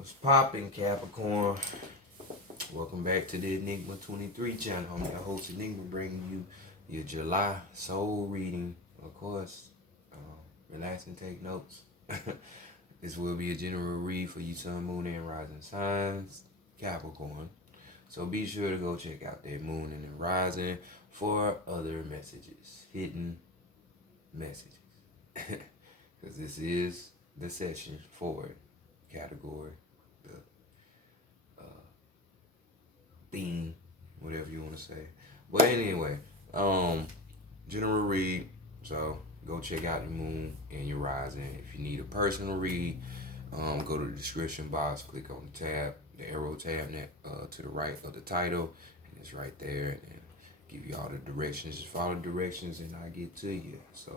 What's poppin', Capricorn? Welcome back to the Enigma 23 channel. I'm your host, Enigma, bringing you your July soul reading. Of course, relax and take notes. This will be a general read for you sun, moon, and rising signs, Capricorn. So be sure to go check out that moon and rising for other messages, hidden messages. Because this is the session for category, the theme, whatever you want to say. But anyway, general read. So go check out your moon and your rising. If you need a personal read, go to the description box, click on the tab, the arrow tab to the right of the title, and it's right there. And give you all the directions. Just follow the directions, and I get to you. So,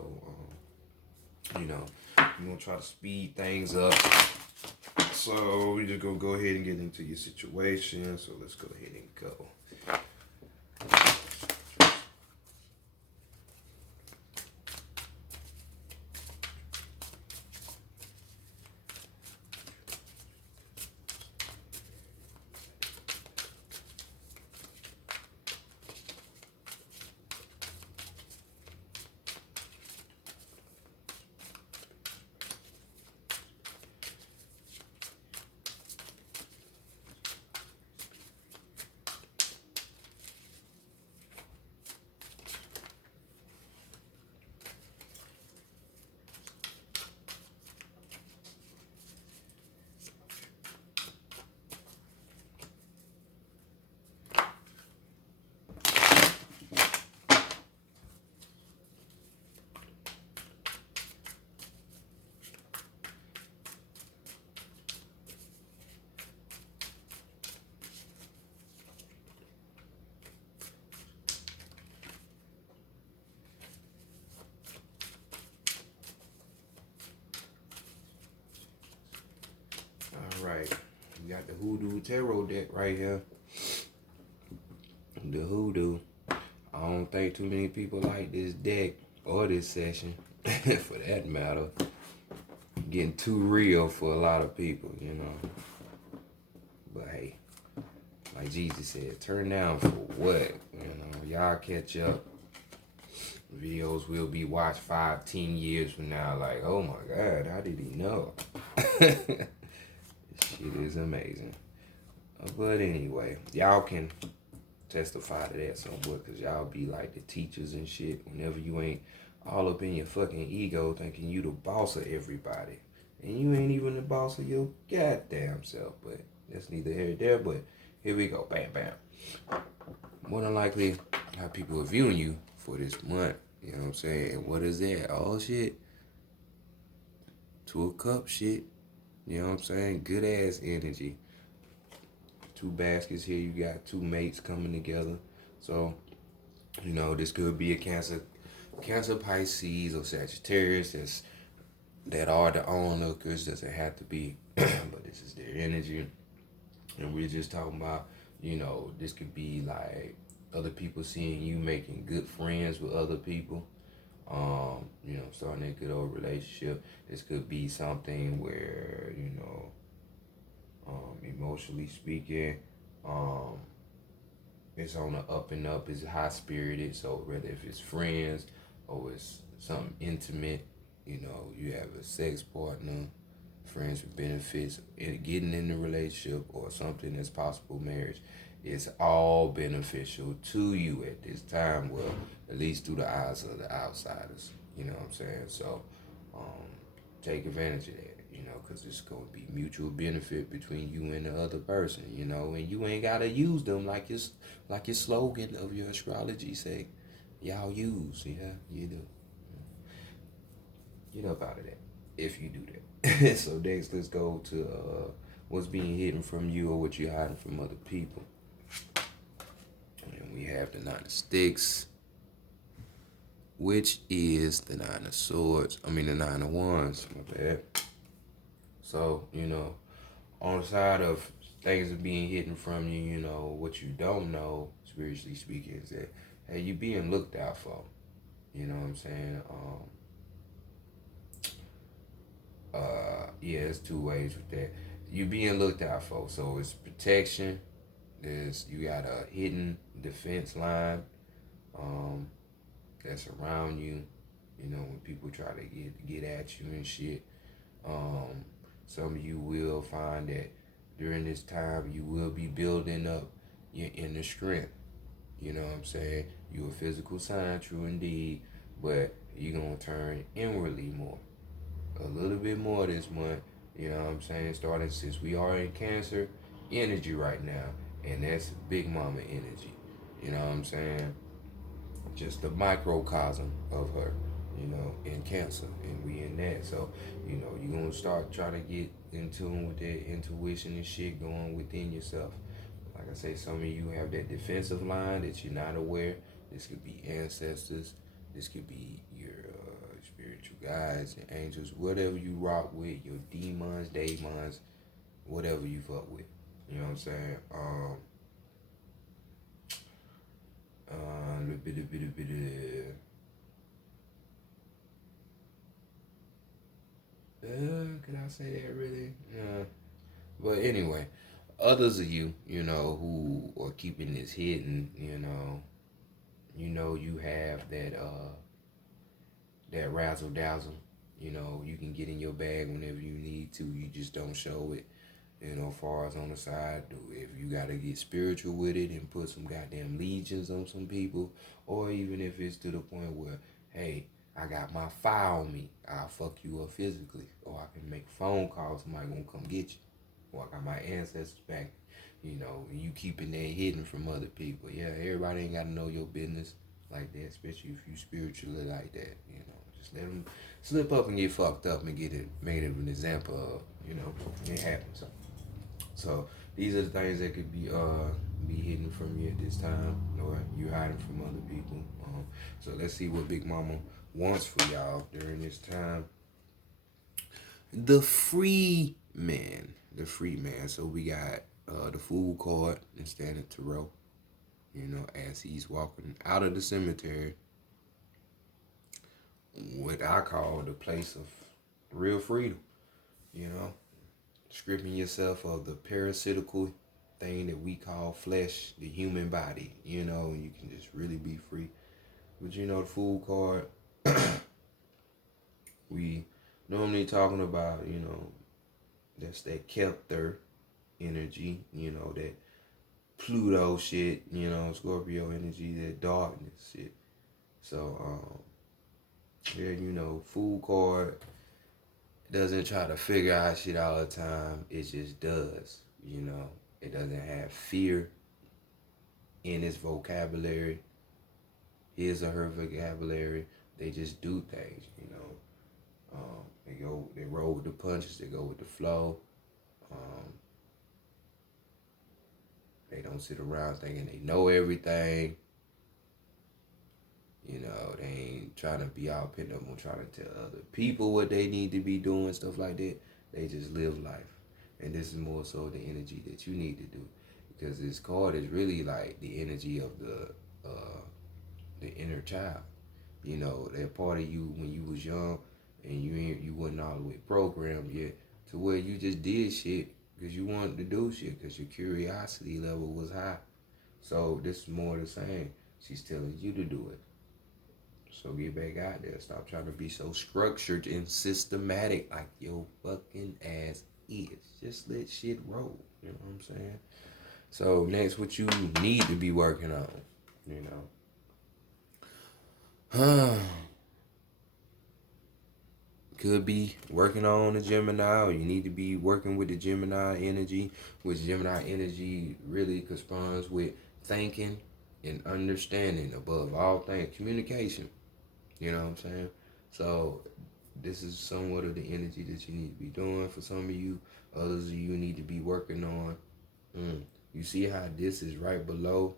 you know, I'm gonna try to speed things up. So we just gonna go ahead and get into your situation. So let's go ahead and go. All right, we got the Hoodoo Tarot deck right here. The Hoodoo. I don't think too many people like this deck or this session, for that matter. Getting too real for a lot of people, you know. But hey, like Jesus said, turn down for what? You know, y'all catch up. Videos will be watched 5-10 years from now. Like, oh my God, how did he know? This shit is amazing. But anyway, y'all can testify to that somewhat, because y'all be like the teachers and shit whenever you ain't all up in your fucking ego thinking you the boss of everybody. And you ain't even the boss of your goddamn self. But that's neither here nor there. But here we go. Bam, bam. More than likely, how people are viewing you for this month. You know what I'm saying? And what is that? All shit. Two of Cups shit. You know what I'm saying? Good ass energy. Two baskets here. You got two mates coming together. So, you know, this could be a Cancer, Pisces, or Sagittarius. That are the onlookers. Doesn't have to be, but this is their energy. And we're just talking about, you know, this could be like other people seeing you making good friends with other people. You know, starting a good old relationship. This could be something where, you know, emotionally speaking, it's on the up and up, it's high spirited. So whether if it's friends or it's something intimate, you know, you have a sex partner, friends with benefits, and getting in the relationship or something that's possible marriage, it's all beneficial to you at this time. Well, at least through the eyes of the outsiders. You know what I'm saying? So, take advantage of that, you know, because it's going to be mutual benefit between you and the other person, you know, and you ain't got to use them like your slogan of your astrology say, y'all use. Yeah, you do. Get up out of that if you do that. So next, let's go to what's being hidden from you or what you're hiding from other people. And we have the Nine of Sticks, which is the Nine of Swords. The Nine of Wands. My bad. So, you know, on the side of things are being hidden from you, you know, what you don't know, spiritually speaking, is that, hey, you being looked out for. You know what I'm saying? Yeah, it's two ways with that. you being looked out for. So it's protection. You got a hidden defense line that's around you. You know, when people try to get at you and shit. Some of you will find that during this time you will be building up your inner strength. You know what I'm saying? You a physical sign, true indeed, but you're gonna turn inwardly more. A little bit more this month. You know what I'm saying? Starting since we are in Cancer energy right now, and that's Big Mama energy. You know what I'm saying? Just the microcosm of her, you know, in Cancer, and we in that. So, you know, you're gonna start trying to get in tune with that intuition and shit going within yourself. Like I say, some of you have that defensive line that you're not aware. This could be ancestors. This could be your spiritual guides and angels, whatever you rock with, your demons, daemons, whatever you fuck with. You know what I'm saying? Can I say that really? But anyway, others of you, you know, who are keeping this hidden, you know you have that razzle dazzle. You know, you can get in your bag whenever you need to. You just don't show it. You know, far as on the side, if you gotta get spiritual with it and put some goddamn legions on some people, or even if it's to the point where, hey, I got my file on me, I'll fuck you up physically, or I can make a phone call, somebody gonna come get you, or I got my ancestors back. You know, you keeping that hidden from other people. Yeah, everybody ain't gotta know your business like that, especially if you spiritually like that. You know, just let them slip up and get fucked up and get it made of an example of. You know, it happens. So these are the things that could be hidden from you at this time, or you hiding from other people. So let's see what Big Mama wants for y'all during this time. The free man. The free man. So we got the Fool card and Standing Tarot. You know, as he's walking out of the cemetery, what I call the place of real freedom. You know, stripping yourself of the parasitical thing that we call flesh, the human body. You know, you can just really be free. But you know, the Fool card, we normally talking about, you know, that's that Kepler energy, you know, that Pluto shit, you know, Scorpio energy, that darkness shit. So, yeah, you know, Fool card doesn't try to figure out shit all the time. It just does, you know. It doesn't have fear in its vocabulary, his or her vocabulary. They just do things, you know. They roll with the punches, they go with the flow. They don't sit around thinking they know everything. You know, they ain't trying to be out putting up on trying to tell other people what they need to be doing, stuff like that. They just live life. And this is more so the energy that you need to do. Because this card is really like the energy of the inner child. You know, that part of you when you was young and you wasn't all the way programmed yet, to where you just did shit because you wanted to do shit because your curiosity level was high. So this is more the same. She's telling you to do it. So get back out there. Stop trying to be so structured and systematic like your fucking ass is. Just let shit roll. You know what I'm saying? So next, what you need to be working on, you know. Could be working on the Gemini, or you need to be working with the Gemini energy, which Gemini energy really corresponds with thinking and understanding above all things, communication. You know what I'm saying? So this is somewhat of the energy that you need to be doing for some of you. Others of you need to be working on. You see how this is right below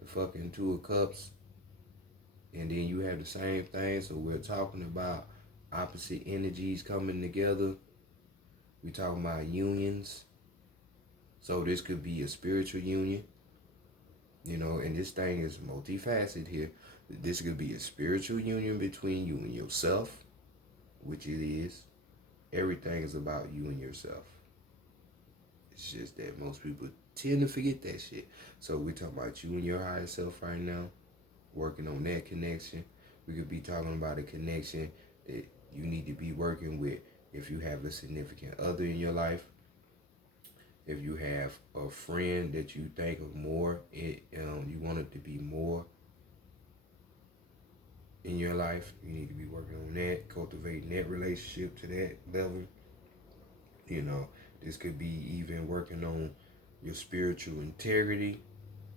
the fucking Two of Cups? And then you have the same thing. So we're talking about opposite energies coming together. We're talking about unions. So this could be a spiritual union. You know, and this thing is multifaceted here. This could be a spiritual union between you and yourself, which it is. Everything is about you and yourself. It's just that most people tend to forget that shit. So we talking about you and your higher self right now, working on that connection. We could be talking about a connection that you need to be working with if you have a significant other in your life. If you have a friend that you think of more, you want it to be more in your life, you need to be working on that, cultivating that relationship to that level. You know, this could be even working on your spiritual integrity.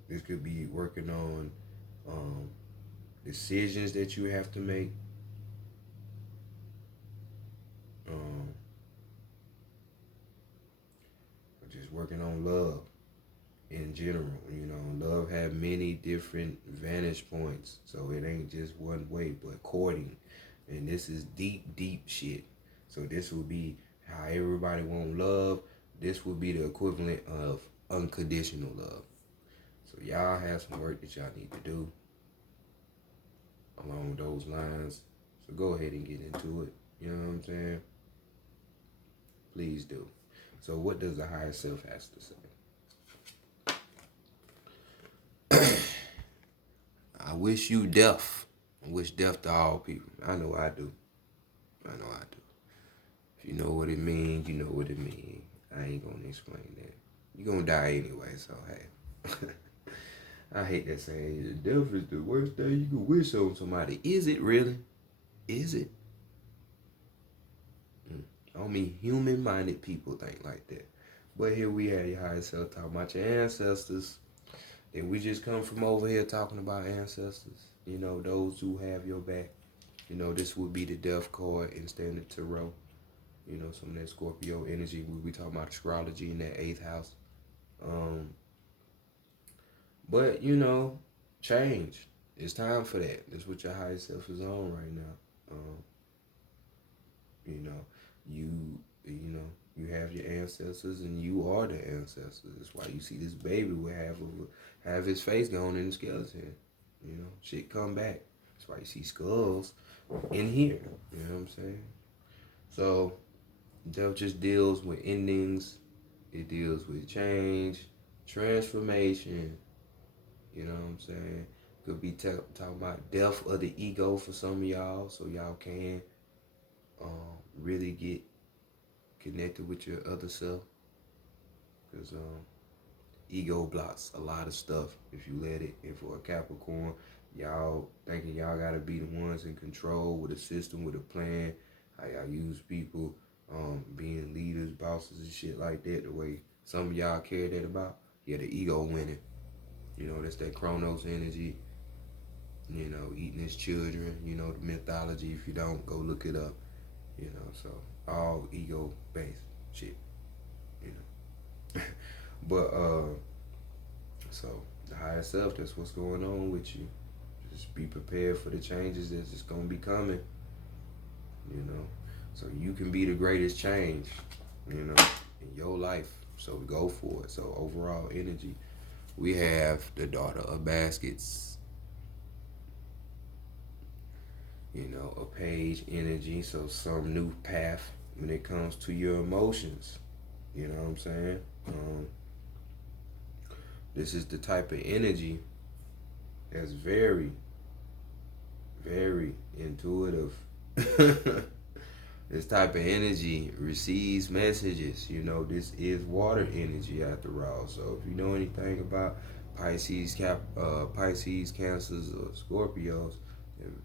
This could be working on decisions that you have to make. Just working on love in general. You know, love have many different vantage points. So it ain't just one way, but courting. And this is deep, deep shit. So this will be how everybody want love. This will be the equivalent of unconditional love. So y'all have some work that y'all need to do along those lines. So go ahead and get into it. You know what I'm saying? Please do. So what does the higher self has to say? I wish you death. I wish death to all people. I know I do. I know I do. If you know what it means, you know what it means. I ain't gonna explain that. You're gonna die anyway, so hey. I hate that saying, death is the worst thing you can wish on somebody. Is it really? Is it? I don't mean human-minded people think like that. But here we have your higher self talking about your ancestors. Then we just come from over here talking about ancestors. You know, those who have your back. You know, this would be the death card in Standard Tarot. You know, some of that Scorpio energy. We talking about astrology in that 8th house. But, you know, change. It's time for that. That's what your higher self is on right now. You know, you have your ancestors and you are the ancestors. That's why you see this baby will have his face gone in the skeleton. You know, shit come back. That's why you see skulls in here. You know what I'm saying? So, death just deals with endings. It deals with change, transformation. You know what I'm saying? Could be talking about death of the ego for some of y'all, so y'all can really get connected with your other self. Because ego blocks a lot of stuff if you let it. And for a Capricorn, y'all thinking y'all gotta be the ones in control with a system, with a plan, how y'all use people, being leaders, bosses and shit like that, the way some of y'all care that about. Yeah, the ego winning. You know, that's that Chronos energy. You know, eating his children. You know, the mythology. If you don't, go look it up. You know, so all ego-based shit. You know. But, so the higher self, that's what's going on with you. Just be prepared for the changes that's just going to be coming. You know. So you can be the greatest change, you know, in your life. So go for it. So overall energy. We have the Daughter of Baskets. You know, a page energy. So some new path when it comes to your emotions. You know what I'm saying? This is the type of energy that's very, very intuitive. This type of energy receives messages. You know, this is water energy after all. So if you know anything about Pisces, Cancers, or Scorpios,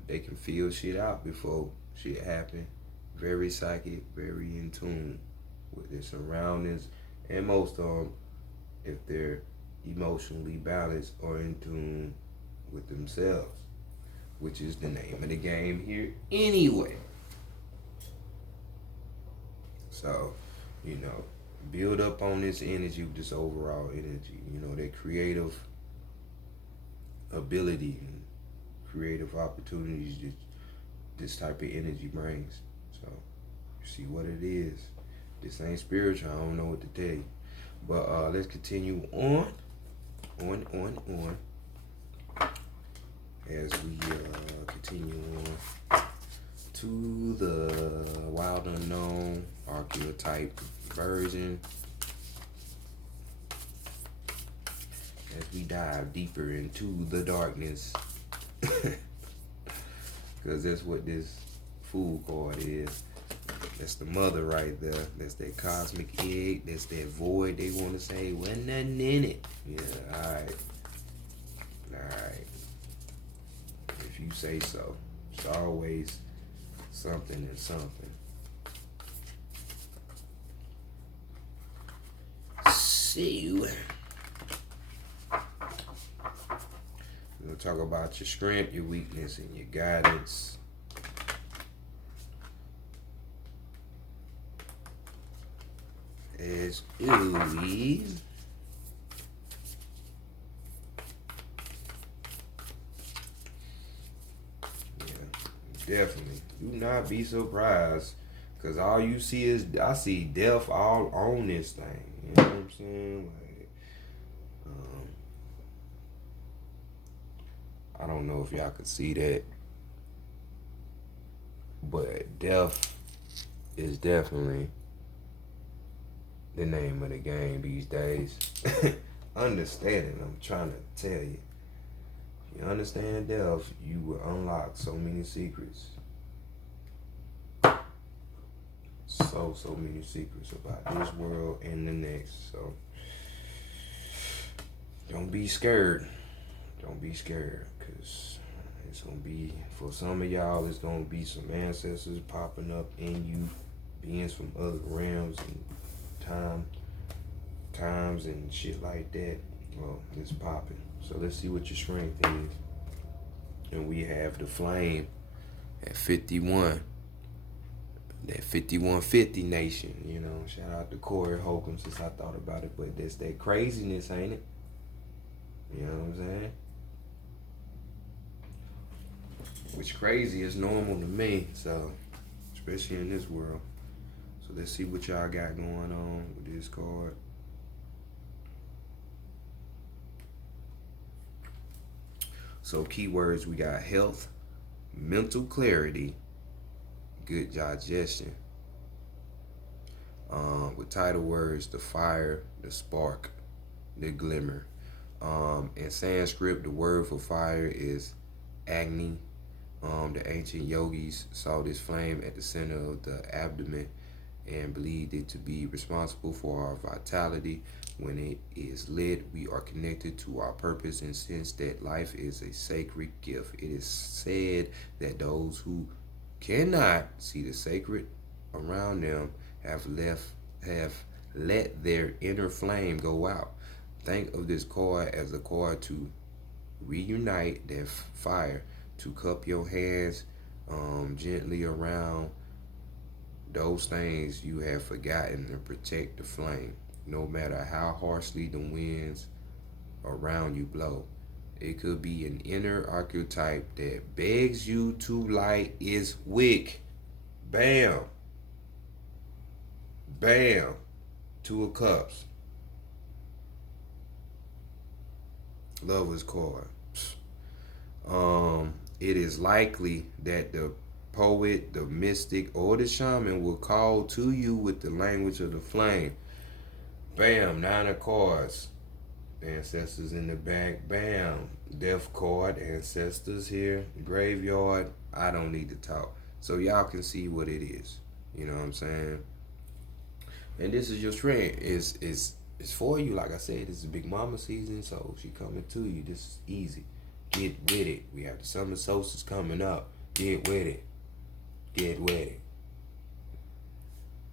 they can feel shit out before shit happen. Very psychic, very in tune with their surroundings, and most of them, if they're emotionally balanced or in tune with themselves, which is the name of the game here anyway. So, you know, build up on this energy, this overall energy, you know, that creative ability and creative opportunities that this type of energy brings. So, you see what it is. This ain't spiritual, I don't know what to tell you. But let's continue on. As we continue on to the Wild Unknown archetype version. as we dive deeper into the darkness. Because that's what this Fool card is. That's the mother right there. That's that cosmic egg. That's that void they want to say, wasn't nothing in it. Yeah, alright. Alright. If you say so. It's always something and something. See you. We'll talk about your strength, your weakness, and your guidance. As ooey. Yeah, definitely. Do not be surprised. Because all you see is, I see death all on this thing. You know what I'm saying? Like, I don't know if y'all could see that. But death is definitely the name of the game these days. Understanding, I'm trying to tell you. If you understand death, you will unlock so many secrets. So many secrets about this world and the next. So don't be scared. Don't be scared, because it's going to be, for some of y'all, it's going to be some ancestors popping up in you, beings from other realms and times and shit like that. Well, it's popping. So let's see what your strength is. And we have the flame at 51. That 5150 nation, you know. Shout out to Corey Holcomb since I thought about it. But that's that craziness, ain't it? You know what I'm saying? Which crazy is normal to me, so especially in this world. So let's see what y'all got going on with this card. So keywords, we got health, mental clarity, good digestion. With title words, the fire, the spark, the glimmer. In Sanskrit, the word for fire is Agni. The ancient yogis saw this flame at the center of the abdomen and believed it to be responsible for our vitality. When it is lit, we are connected to our purpose and sense that life is a sacred gift. It is said that those who cannot see the sacred around them have let their inner flame go out. Think of this card as a card to reunite that fire, to cup your hands gently around those things you have forgotten and protect the flame, no matter how harshly the winds around you blow. It could be an inner archetype that begs you to light its wick. Bam. Bam. Two of Cups. Lover's card. It is likely that the poet, the mystic, or the shaman will call to you with the language of the flame. Bam, 9 of cards. Ancestors in the back. Bam, death card. Ancestors here. Graveyard. I don't need to talk. So y'all can see what it is. You know what I'm saying? And this is your strength. It's for you. Like I said, this is Big Mama season, so she coming to you. This is easy. Get with it. We have the summer solstice coming up. Get with it. Get with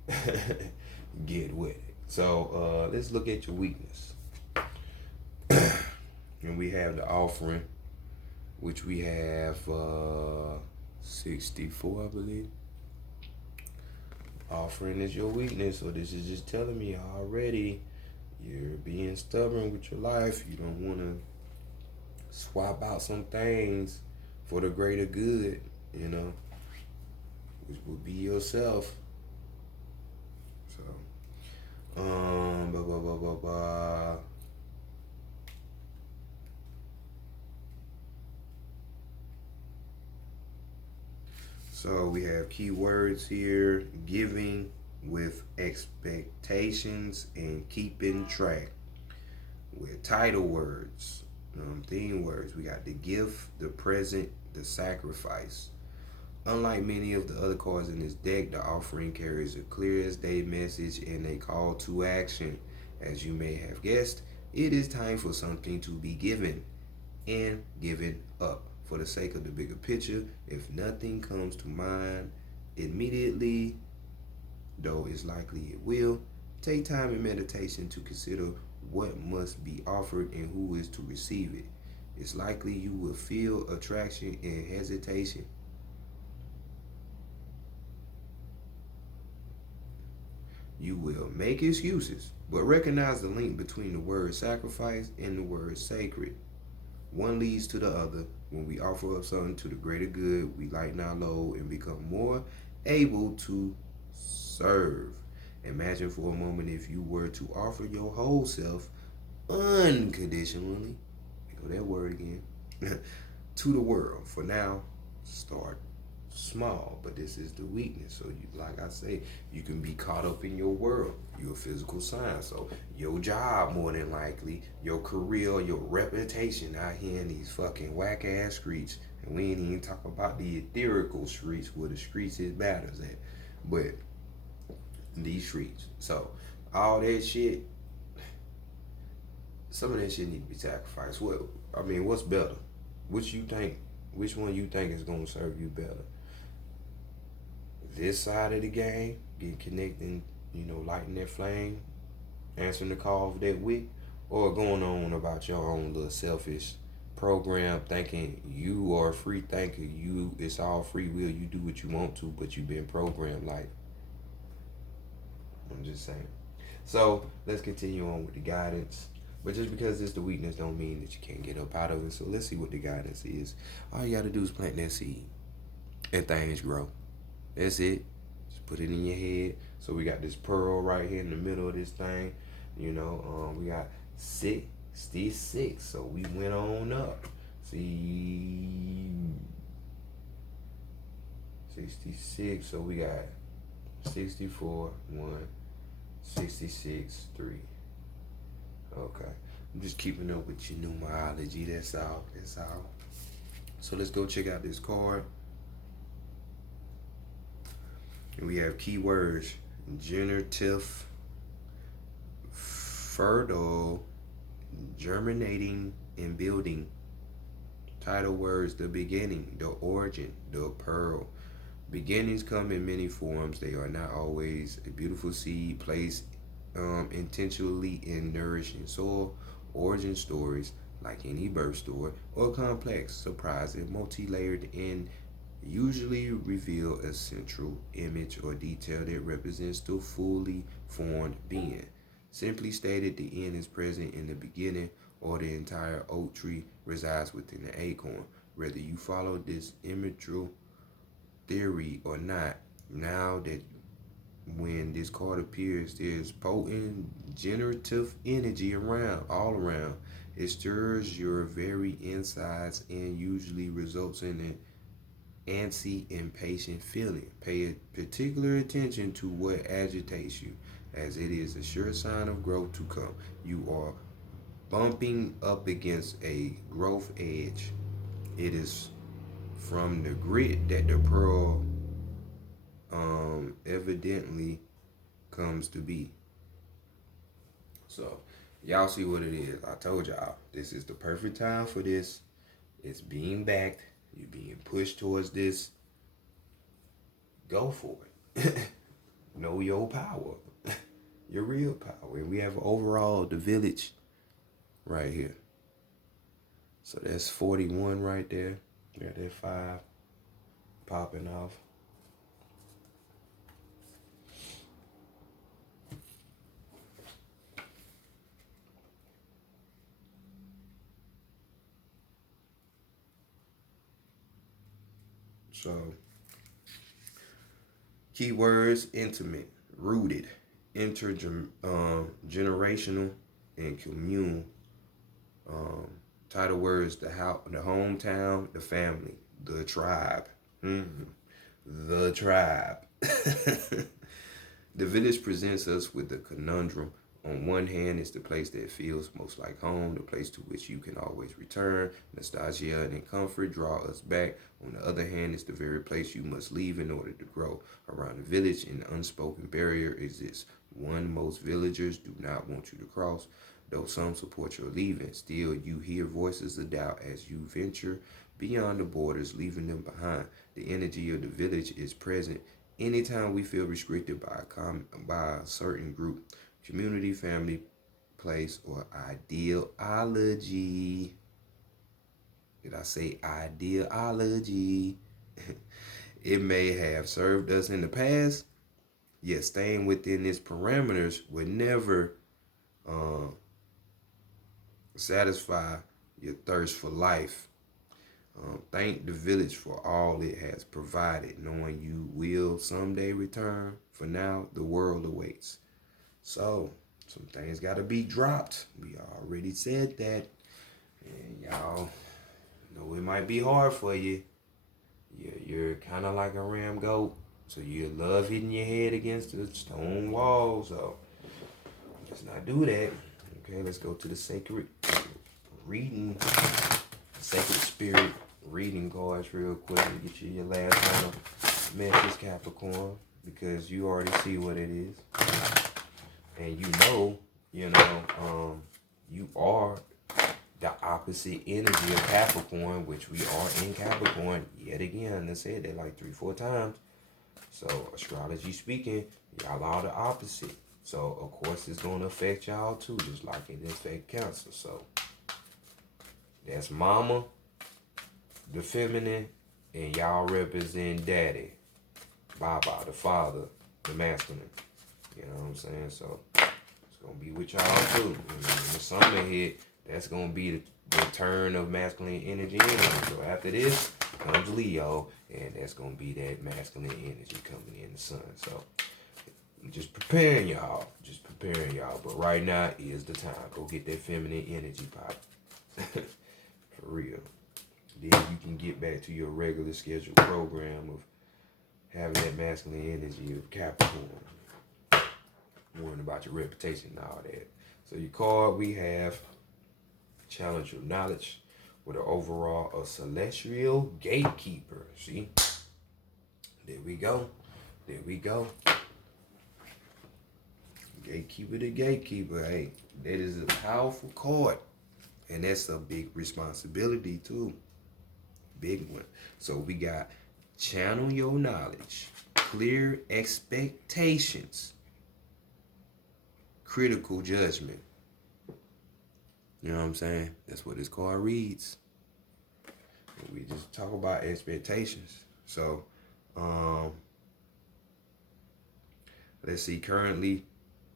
it. Get with it. So let's look at your weakness. And we have the offering, which we have 64, I believe. Offering is your weakness, so this is just telling me already you're being stubborn with your life. You don't want to swap out some things for the greater good, you know, which will be yourself. So, So we have keywords here: giving with expectations and keeping track. with title words, theme words. We got the gift, the present, the sacrifice. Unlike many of the other cards in this deck, the offering carries a clear as day message and a call to action. As you may have guessed, it is time for something to be given and given up. For the sake of the bigger picture, if nothing comes to mind immediately, though it's likely it will, take time in meditation to consider what must be offered and who is to receive it. It's likely you will feel attraction and hesitation. You will make excuses, but recognize the link between the word sacrifice and the word sacred. One leads to the other. When we offer up something to the greater good, we lighten our load and become more able to serve. Imagine for a moment if you were to offer your whole self unconditionally, go that word again, to the world. For now, start small, but this is the weakness. So you, like I say, you can be caught up in your world. You're a physical sign, so your job more than likely, your career, your reputation out here in these fucking whack ass streets, and we ain't even talk about the ethereal streets where the streets is batters at, but these streets. So all that shit, some of that shit need to be sacrificed. What's better? Which one you think is gonna serve you better? This side of the game, getting connected, lighting that flame, answering the call of that wick, or going on about your own little selfish program, thinking you are a free thinker, it's all free will, you do what you want to, but you've been programmed like. I'm just saying. So let's continue on with the guidance. But just because it's the weakness don't mean that you can't get up out of it. So let's see what the guidance is. All you gotta do is plant that seed and things grow. That's it. Just put it in your head. So we got this pearl right here in the middle of this thing. We got 66. So we went on up. See, 66. So we got 64, 1, 66, 3. Okay. I'm just keeping up with your numerology. That's all. So let's go check out this card. And we have keywords: generative, fertile, germinating, and building. Title words: the beginning, the origin, the pearl. Beginnings come in many forms. They are not always a beautiful seed placed intentionally in nourishing soil. Origin stories, like any birth story, are complex, surprising, multi-layered, and usually reveal a central image or detail that represents the fully formed being. Simply stated, the end is present in the beginning, or the entire oak tree resides within the acorn. Whether you follow this imagery theory or not, now that when this card appears, there's potent generative energy all around. It stirs your very insides and usually results in an antsy, impatient feeling. Pay particular attention to what agitates you, as it is a sure sign of growth to come. You are bumping up against a growth edge. It is from the grit that the pearl evidently comes to be. So y'all see what it is. I told y'all this is the perfect time for this. It's being backed. You're being pushed towards this. Go for it. Know your power. Your real power. And we have overall the village right here. So that's 41 right there. Got that 5 popping off. So, keywords: intimate, rooted, intergenerational, and communal. Title words: the hometown, the family, the tribe. The tribe. The village presents us with the conundrum On one hand, it's the place that feels most like home, the place to which you can always return. Nostalgia and comfort draw us back. On the other hand, it's the very place you must leave in order to grow. Around the village, an unspoken barrier exists. One most villagers do not want you to cross. Though some support your leaving, still you hear voices of doubt as you venture beyond the borders, leaving them behind. The energy of the village is present anytime we feel restricted by a certain group, community, family, place, or ideology. Did I say ideology? It may have served us in the past, yet staying within its parameters would never satisfy your thirst for life. Thank the village for all it has provided, knowing you will someday return. For now, the world awaits. So, some things got to be dropped. We already said that. And y'all know it might be hard for you. You're kind of like a ram goat. So you love hitting your head against the stone wall. So let's not do that. Okay, let's go to the sacred reading. Sacred spirit reading cards real quick and get you your last final message, Capricorn, because you already see what it is. And you are the opposite energy of Capricorn, which we are in Capricorn yet again. I said that like 3-4 times. So astrology speaking, y'all are the opposite. So of course it's gonna affect y'all too, just like it affect Cancer. So that's mama, the feminine, and y'all represent daddy, Baba, the father, the masculine. You know what I'm saying? So it's gonna be with y'all too. When the summer hit, that's gonna be the turn of masculine energy anyway. So after this comes Leo, and that's gonna be that masculine energy coming in the sun. So I'm just preparing y'all. But right now is the time. Go get that feminine energy pop. For real. Then you can get back to your regular scheduled program of having that masculine energy of Capricorn. Worrying about your reputation and all that. So your card, we have challenge your knowledge with an overall a celestial gatekeeper. See? There we go. Gatekeeper to gatekeeper. Hey, that is a powerful card. And that's a big responsibility too. Big one. So we got channel your knowledge, clear expectations, critical judgment. You know what I'm saying? That's what this card reads. And we just talk about expectations. So, let's see. Currently,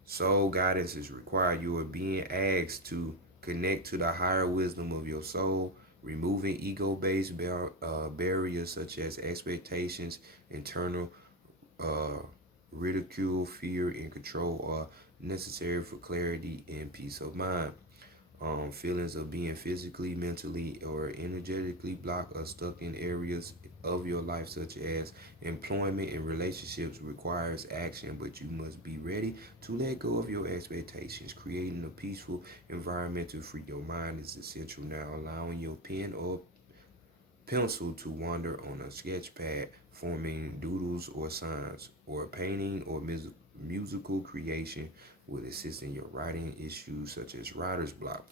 soul guidance is required. You are being asked to connect to the higher wisdom of your soul, removing ego-based barriers such as expectations, internal ridicule, fear, and control are necessary for clarity and peace of mind. Feelings of being physically, mentally, or energetically blocked or stuck in areas of your life such as employment and relationships requires action, but you must be ready to let go of your expectations. Creating a peaceful environment to free your mind is essential now. Allowing your pen or pencil to wander on a sketch pad, forming doodles or signs, or painting or musical creation would assist in your writing issues such as writer's block.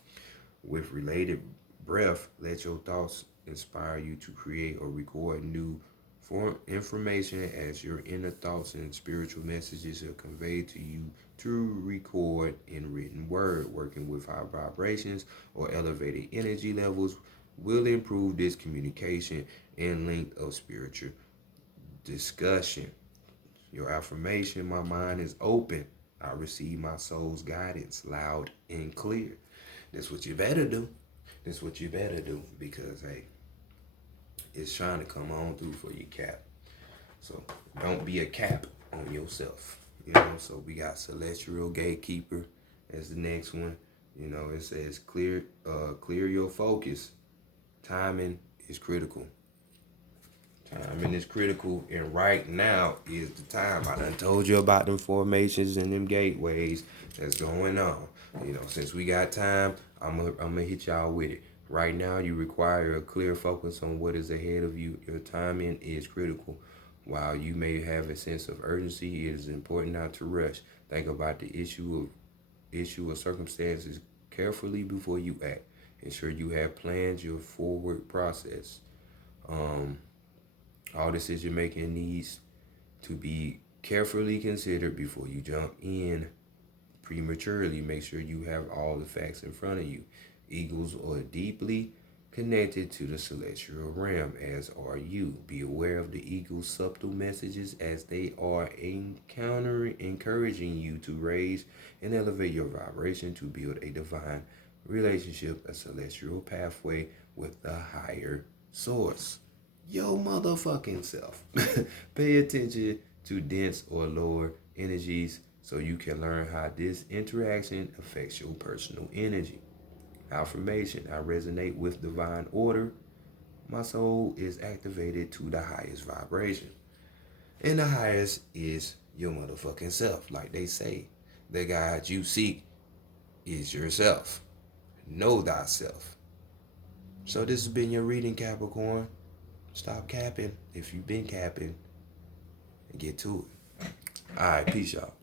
With related breath, let your thoughts inspire you to create or record new information as your inner thoughts and spiritual messages are conveyed to you to record in written word. Working with high vibrations or elevated energy levels will improve this communication and length of spiritual discussion. Your affirmation: my mind is open. I receive my soul's guidance loud and clear. That's what you better do. Because, hey, it's trying to come on through for you, Cap. So don't be a cap on yourself. So we got celestial gatekeeper as the next one. It says clear your focus. Timing is critical. It's critical, and right now is the time. I done told you about them formations and them gateways that's going on. Since we got time, I'm gonna hit y'all with it. Right now, you require a clear focus on what is ahead of you. Your timing is critical. While you may have a sense of urgency, it is important not to rush. Think about the issue or circumstances carefully before you act. Ensure you have plans your forward process. Um, all decision making needs to be carefully considered before you jump in prematurely. Make sure you have all the facts in front of you. Eagles are deeply connected to the celestial realm, as are you. Be aware of the eagle's subtle messages as they are encouraging you to raise and elevate your vibration to build a divine relationship, a celestial pathway with the higher source. Yo motherfucking self. Pay attention to dense or lower energies so you can learn how this interaction affects your personal energy. Affirmation: I resonate with divine order. My soul is activated to the highest vibration. And the highest is your motherfucking self. Like they say, the God you seek is yourself. Know thyself. So this has been your reading, Capricorn. Stop capping if you've been capping and get to it. All right, peace, y'all.